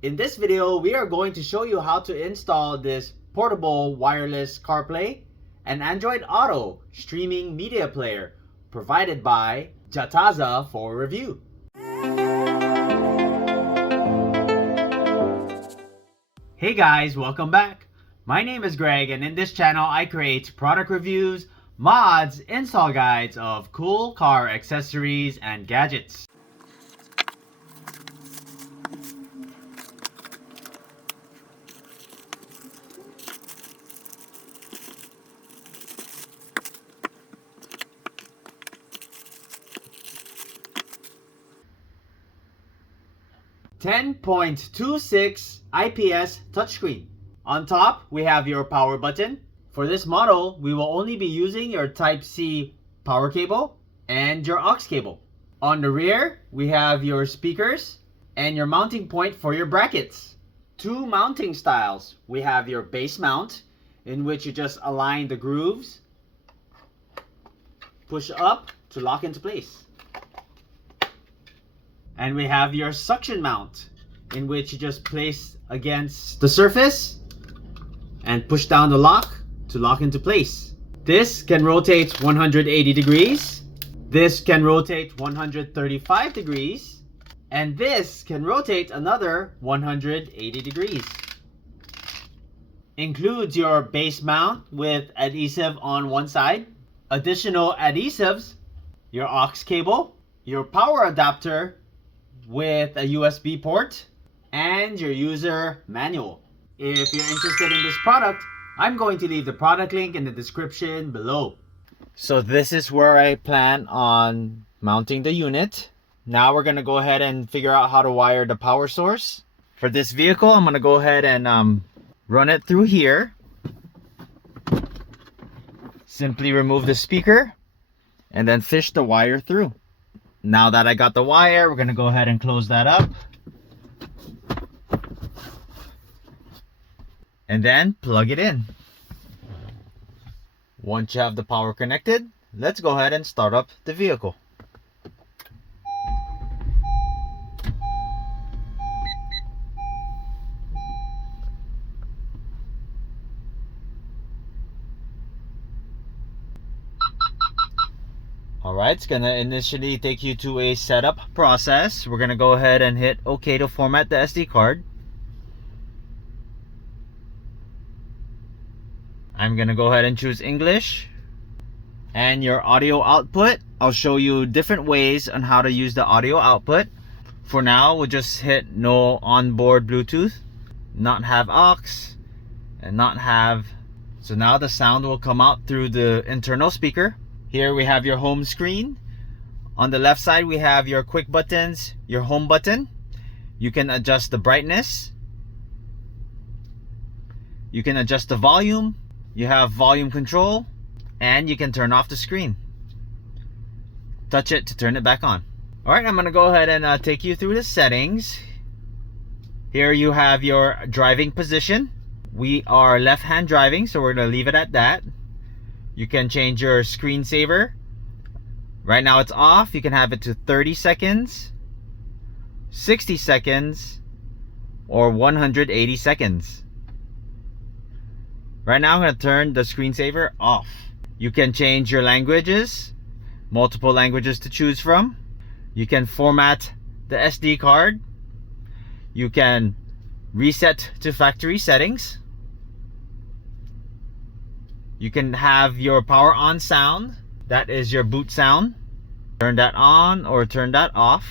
In this video, we are going to show you how to install this portable wireless CarPlay and Android Auto streaming media player provided by Jataza for review. Hey guys, welcome back. My name is Greg, and in this channel I create product reviews, mods, install guides of cool car accessories and gadgets. .26 IPS touchscreen. On top, we have your power button. For this model, we will only be using your Type-C power cable and your aux cable. On the rear, we have your speakers and your mounting point for your brackets. Two mounting styles. We have your base mount, in which you just align the grooves, push up to lock into place. And we have your suction mount, in which you just place against the surface and push down the lock to lock into place. This can rotate 180 degrees. This can rotate 135 degrees. And this can rotate another 180 degrees. Includes your base mount with adhesive on one side, additional adhesives, your aux cable, your power adapter with a USB port, and your user manual. If you're interested in this product, I'm going to leave the product link in the description below. So this is where I plan on mounting the unit. Now we're gonna go ahead and figure out how to wire the power source. For this vehicle, I'm gonna go ahead and run it through here. Simply remove the speaker and then fish the wire through. Now that I got the wire, we're gonna go ahead and close that up. And then plug it in. Once you have the power connected, let's go ahead and start up the vehicle. Alright, it's gonna initially take you to a setup process. We're gonna go ahead and hit OK to format the SD card. I'm gonna go ahead and choose English. And your audio output, I'll show you different ways on how to use the audio output. For now, we'll just hit no onboard Bluetooth, not have aux, and not have. So now the sound will come out through the internal speaker. Here we have your home screen. On the left side, we have your quick buttons, your home button. You can adjust the brightness. You can adjust the volume. You have volume control, and you can turn off the screen. Touch it to turn it back on. All right, I'm gonna go ahead and take you through the settings. Here you have your driving position. We are left-hand driving, so we're gonna leave it at that. You can change your screensaver. Right now it's off. You can have it to 30 seconds, 60 seconds, or 180 seconds. Right now I'm going to turn the screensaver off. You can change your languages, multiple languages to choose from. You can format the SD card. You can reset to factory settings. You can have your power on sound. That is your boot sound. Turn that on or turn that off.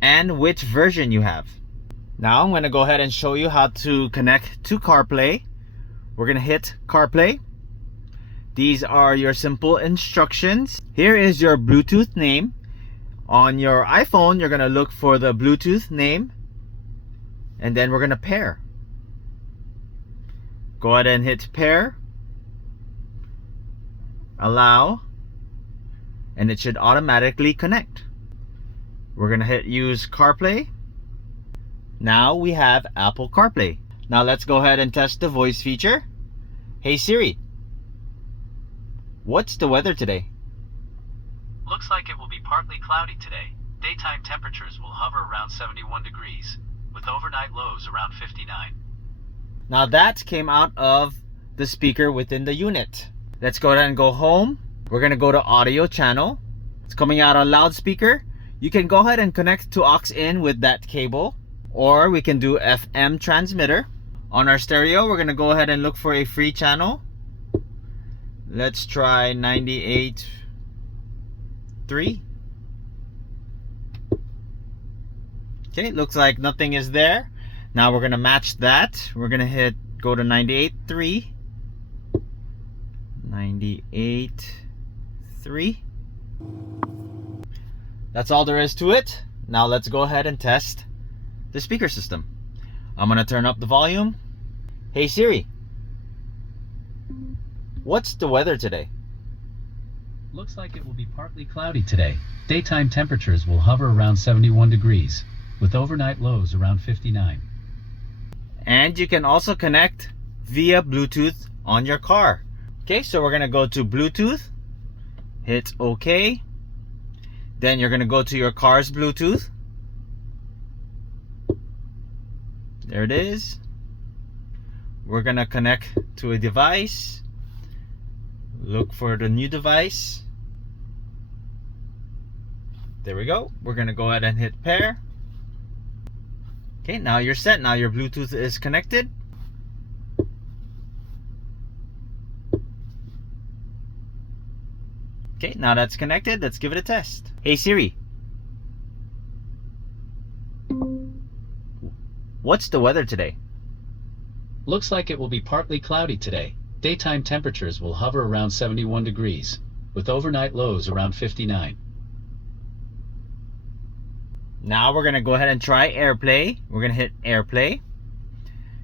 And which version you have. Now I'm going to go ahead and show you how to connect to CarPlay. We're going to hit CarPlay. These are your simple instructions. Here is your Bluetooth name. On your iPhone, you're going to look for the Bluetooth name. And then we're going to pair. Go ahead and hit pair. Allow, and it should automatically connect. We're gonna hit use CarPlay. Now we have Apple CarPlay. Now let's go ahead and test the voice feature. Hey Siri, what's the weather today? Looks like it will be partly cloudy today. Daytime temperatures will hover around 71 degrees. with overnight lows around 59. Now that came out of the speaker within the unit. Let's go ahead and go home. We're gonna go to audio channel. It's coming out on loudspeaker. You can go ahead and connect to aux in with that cable, or we can do FM transmitter. On our stereo, we're gonna go ahead and look for a free channel. Let's try 98.3. Okay, looks like nothing is there. Now we're gonna match that. We're gonna go to 98.3. 98.3. That's all there is to it. Now let's go ahead and test the speaker system. I'm gonna turn up the volume. Hey Siri, what's the weather today? Looks like it will be partly cloudy today. Daytime temperatures will hover around 71 degrees, with overnight lows around 59. And you can also connect via Bluetooth on your car. Okay, so we're gonna go to Bluetooth, hit OK. Then you're gonna go to your car's Bluetooth. There it is. We're gonna connect to a device. Look for the new device. There we go. We're gonna go ahead and hit pair. Okay, now you're set. Now your Bluetooth is connected. Okay, now that's connected. Let's give it a test. Hey Siri, what's the weather today? Looks like it will be partly cloudy today. Daytime temperatures will hover around 71 degrees, with overnight lows around 59. Now we're gonna go ahead and try AirPlay. We're gonna hit AirPlay.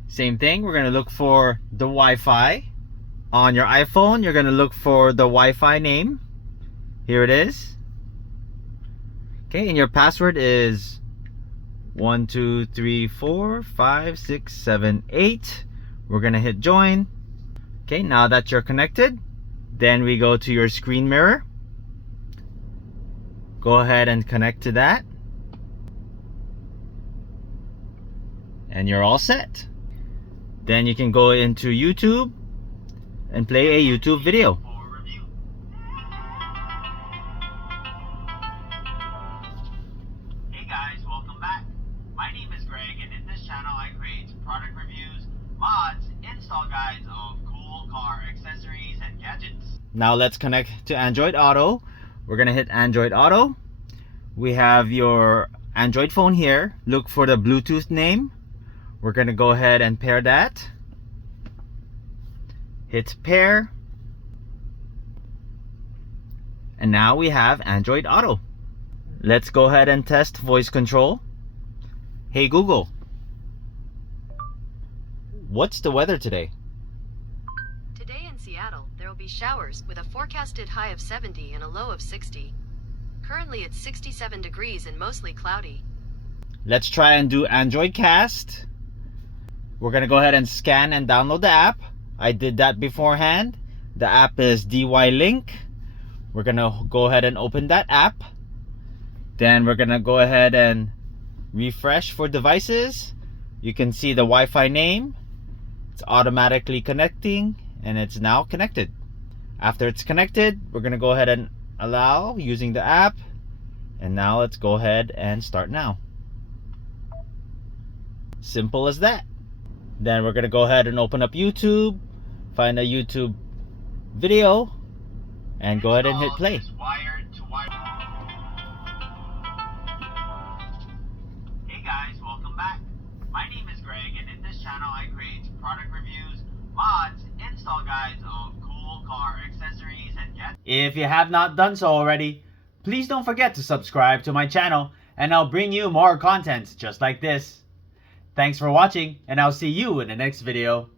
Same thing, we're gonna look for the Wi-Fi. On your iPhone, you're gonna look for the Wi-Fi name. Here it is. Okay, and your password is 1 2 3 4 5 6 7 8. We're gonna hit join. Okay, now that you're connected, then we go to your screen mirror. Go ahead and connect to that, and you're all set. Then you can go into YouTube and play a YouTube video. Hey guys, welcome back. My name is Greg, and in this channel I create product reviews, mods, install guides of cool car accessories and gadgets. Now let's connect to Android Auto. We're gonna hit Android Auto. We have your Android phone here. Look for the Bluetooth name. We're gonna go ahead and pair that. Hit pair. And now we have Android Auto. Let's go ahead and test voice control. Hey Google, what's the weather today? Today in Seattle, there will be showers with a forecasted high of 70 and a low of 60. Currently it's 67 degrees and mostly cloudy. Let's try and do Android Cast. We're gonna go ahead and scan and download the app. I did that beforehand. The app is DY Link. We're gonna go ahead and open that app. Then we're gonna go ahead and refresh for devices. You can see the Wi-Fi name. It's automatically connecting, and it's now connected. After it's connected, we're gonna go ahead and allow using the app. And now let's go ahead and start now. Simple as that. Then we're gonna go ahead and open up YouTube, find a YouTube video, and go ahead and hit play. Hey guys, welcome back. My name is Greg, and in this channel I create product reviews, mods, install guides of cool car accessories and gadgets. If you have not done so already, please don't forget to subscribe to my channel, and I'll bring you more content just like this. Thanks for watching, and I'll see you in the next video.